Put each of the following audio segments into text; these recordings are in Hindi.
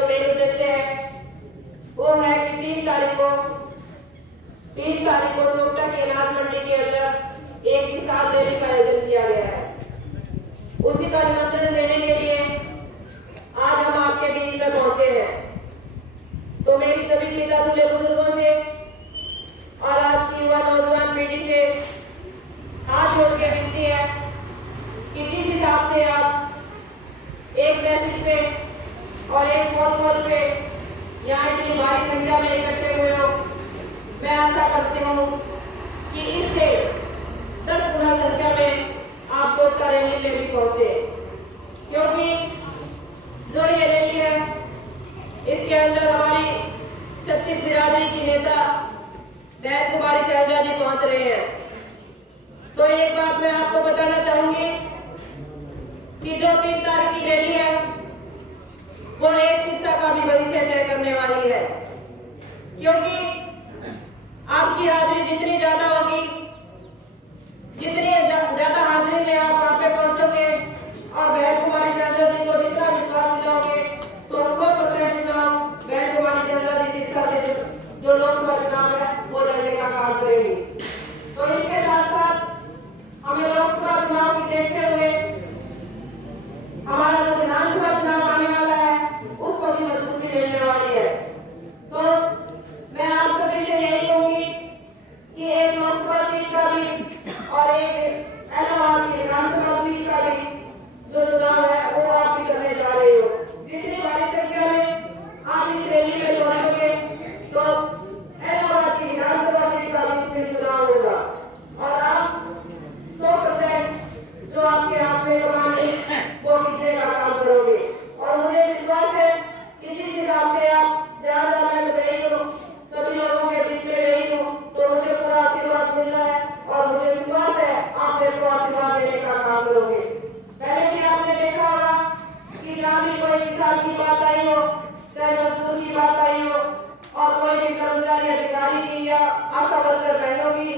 जो मेन उद्देश्य है वो है कि 3 तारीख को चोपटा की अनाज मंडी के अंदर एक किसान रैली का आयोजन किया गया है। उसी का निमंत्रण देने के लिए आज हम आपके बीच में पहुंचे हैं। तो मेरी सभी पिता तुल्य बुजुर्गों से और आज की युवा नौजवान पीढ़ी से हाथ जोड़ के विनती है कि जिस हिसाब से आप एक मैसेज पे और एक फोन कॉल पे यहाँ इतनी भारी संख्या में इकट्ठे हुए हो, मैं आशा करती हूँ कि इससे 10 गुना संख्या में आप चोपटा रैली में भी पहुंचे, क्योंकि जो ये रैली है इसके अंदर हमारी 36 बिरादरी की नेता बहन कुमारी शैलजा जी पहुंच रहे हैं। तो एक बात मैं आपको बताना चाहूंगी कि जो 3 तारीख की रैली है वो एक शिक्षा का भी भविष्य तय करने वाली है, क्योंकि आपकी हाजिरी जितनी ज्यादा होगी, जितनी ज्यादा हाजिरी में आप वहां पे पहुंचोगे और बहन कुमारी शैलजा जी को जितना विश्वास दिलाओगे तो 100% चुनाव बहन कुमारी शैलजा जी शिक्षा से जो लोकसभा चुनाव है वो लड़ने का काम करेंगी। तो इसके साथ साथ हमें लोकसभा चुनाव की देखते हुए हमारा जो विधानसभा चुनाव आने वाला है उसको भी मजबूती मिलने वाली है। तो मैं आप सभी से यही कहूंगी कि एक लोकसभा सीट का भी और एक इलाहाबाद की विधानसभा सीट का भी जो चुनाव है वो आप भी करने जा रहे हो। जितनी बड़ी संख्या में आप इस रैली में पहुंचोगे तो इलाहाबाद की विधानसभा सीट का भी चुनाव होगा और आप 100% जो आपके हाथ में कमान है वो जीतने का काम करोगे। और मुझे विश्वास है कि जिस हिसाब से आप जहाँ मैं गई हो, सभी लोगों के बीच में गई हो, तो मुझे पूरा आशीर्वाद मिल रहा है और मुझे विश्वास है आप मेरे को आशीर्वाद देने का काम करोगे। पहले भी आपने देखा होगा कि जहाँ भी कोई किसान की बात आई हो, चाहे मजदूर की बात आई हो और कोई भी कर्मचारी अधिकारी की या आशा वर्कर बहनों की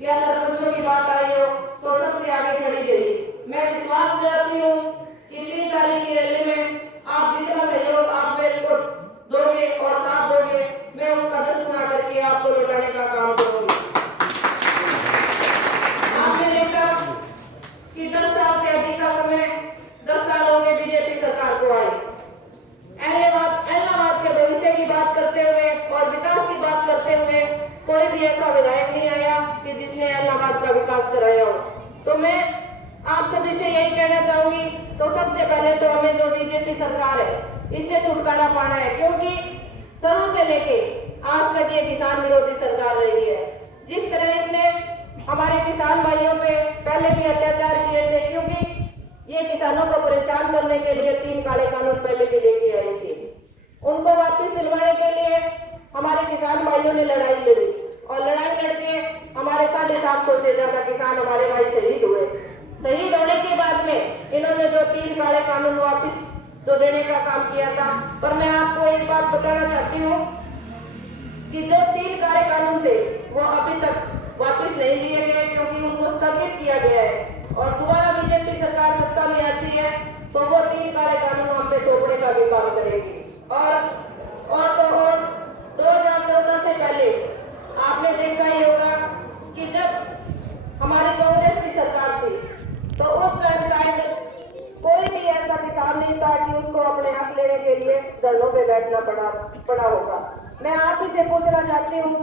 या सरपंचों की बात आई हो तो सबसे आगे खड़ी गई। मैं विश्वास दिलाती हूँ कि 3 तारीख की रैली में आप जितना सहयोग आप मेरे को दोगे और साथ दोगे, मैं उसका 10 गुना करके आपको लौटाने का काम करूंगी। आपने देखा कि 10 साल से अधिक का समय 10 साल हो गए बीजेपी सरकार को आई। इलाहाबाद के भविष्य की बात करते हुए और विकास की बात करते हुए कोई भी ऐसा विधायक नहीं आया कि जिसने इलाहाबाद का विकास कराया हो। तो मैं आप सभी से यही कहना चाहूंगी, तो सबसे पहले तो हमें जो बीजेपी सरकार है इससे छुटकारा पाना है, क्योंकि शुरू से लेके आज तक ये किसान विरोधी सरकार रही है। जिस तरह इसने हमारे किसान भाइयों पे पहले भी अत्याचार किए थे, क्योंकि ये किसानों को परेशान करने के लिए 3 काले कानून पहले भी लेके आई थी। उनको वापस दिलवाने के लिए हमारे किसान भाइयों ने लड़ाई लड़ी और लड़ाई लड़के हमारे 750 से ज्यादा किसान हमारे भाई शहीद हुए। शहीद होने के बाद में इन्होंने जो 3 काले कानून वापस जो देने का काम किया था, पर मैं आपको एक बात बताना चाहती हूँ कि जो 3 काले कानून थे वो अभी तक वापस नहीं लिए गए, क्योंकि उनको स्थगित किया गया है और दोबारा बीजेपी सरकार सत्ता में आती है तो वो 3 काले कानून हम पे थोपने का भी काम करेगी। और 2014 से पहले आपने देखा ही होगा कि जब हमारी कांग्रेस की सरकार थी तो उस टाइम शायद कोई भी ऐसा किसान नहीं था कि उसको अपने हक लेने के लिए धरनों पे बैठना पड़ा होगा। मैं आप ही से पूछना चाहती हूँ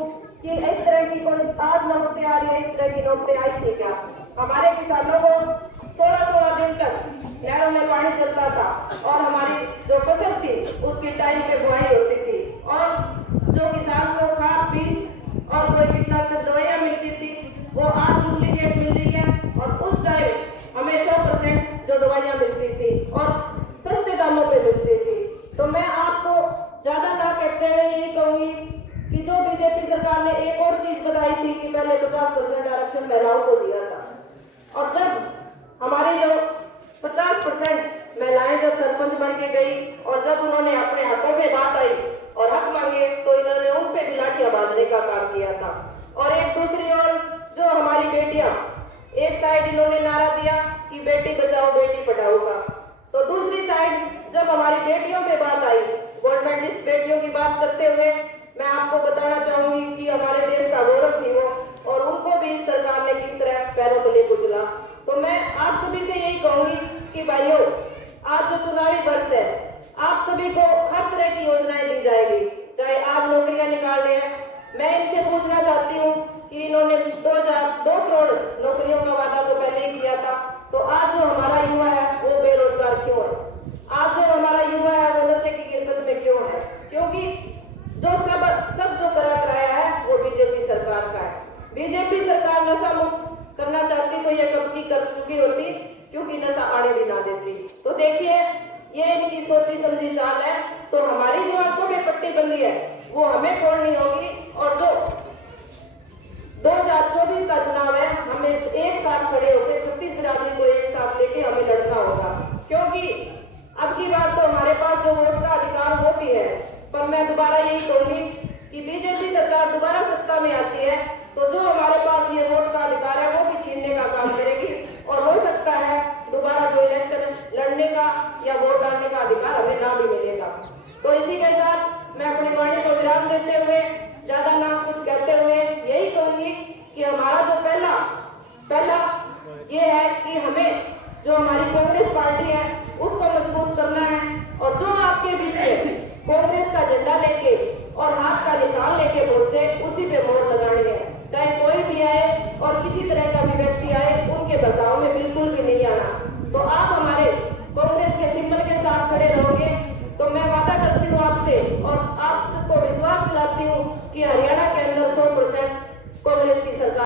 कि इस तरह की कोई आज नौबतें आ रही है, इस तरह की नौबतें आई थी क्या? हमारे किसानों को 16-16 दिन तक नहरों में पानी चलता था और हमारी जो फसल थी उसकी टाइम पे बुआई होती थी और जो किसान को खाद बीज और कोई कीटनाशक दवाइयाँ मिलती थी वो आज डुप्लीकेट मिल रही है और उस टाइम हमें 100% जो दवाइयाँ मिलती थी और सस्ते दामों पे मिलती थी। तो मैं आपको ज्यादा ना कहते हुए यही कहूंगी कि जो बीजेपी सरकार ने एक और चीज बताई थी कि पहले 50% आरक्षण महिलाओं को दिया था और जब हमारी जो 50% महिलाएं जब सरपंच बन के गई और जब उन्होंने अपने हकों पे बात आई और हक मांगे तो इन्होंने उन पे भी लाठियां बांधने का काम किया था। और एक दूसरी ओर जो हमारी बेटियां, एक साइड इन्होंने नारा दिया कि बेटी बचाओ बेटी पढ़ाओ का, तो दूसरी साइड जब हमारी बेटियों पे बात आई, गोल्डन बात करते हुए मैं आपको बताना चाहूंगी कि हमारे देश का गौरव थी वो, और उनको भी इस सरकार ने किस तरह पैरों तले कुचला। तो मैं आप सभी से यही कहूंगी कि भाइयों, आज जो चुनावी वर्ष है, आप सभी को हर तरह की योजनाएं दी जाएगी, चाहे आज नौकरियां निकालने हैं। मैं इनसे पूछना चाहती हूँ कि इन्होंने 2 करोड़ नौकरियों का वादा तो पहले ही किया था, तो आज जो हमारा युवा है वो बेरोजगार क्यों है? आज जो हमारा युवा है वो नशे की गिरफ्त में क्यों है? क्योंकि जो सब जो करा कराया है वो बीजेपी सरकार का है। बीजेपी सरकार नशा मुक्त करना चाहती तो ये कब की कर चुकी होती, क्योंकि नशा आने भी ना देती। तो देखिए, ये इनकी सोची समझी चाल है। तो हमारी जो आंखों में पट्टी बंदी है वो हमें खोलनी होगी, और जो 2024 का चुनाव है, हमें एक साथ खड़े होकर 36 बिरादरी को एक साथ लेके हमें लड़ना होगा। क्योंकि अब की बात तो हमारे पास जो वोट का अधिकार वो भी है, पर मैं दोबारा यही कहूंगी कि बीजेपी सरकार दोबारा सत्ता में आती है तो जो हमारे पास ये वोट का अधिकार है वो भी छीनने का काम करेगी, और हो सकता है दोबारा जो इलेक्शन लड़ने का या वोट डालने का अधिकार हमें ना भी मिलेगा। तो इसी के साथ मैं अपनी वाणी को विराम देते हुए, ज्यादा ना कुछ कहते हुए यही कहूंगी कि हमारा जो पहला ये है कि हमें जो हमारी कांग्रेस पार्टी है उसको मजबूत करना है, और जो आपके पीछे कांग्रेस का झंडा लेके और हाथ का निशान लेके पहुंचे उसी पे मोहर लगानी है। चाहे कोई भी आए और किसी तरह का भी व्यक्ति आए, उनके बर्ताव में बिल्कुल भी नहीं आना। तो आप हमारे कांग्रेस के सिंबल के साथ खड़े रहोगे तो मैं वादा करती हूँ आपसे, और आप सबको विश्वास दिलाती हूँ कि हरियाणा के अंदर 100% कांग्रेस की सरकार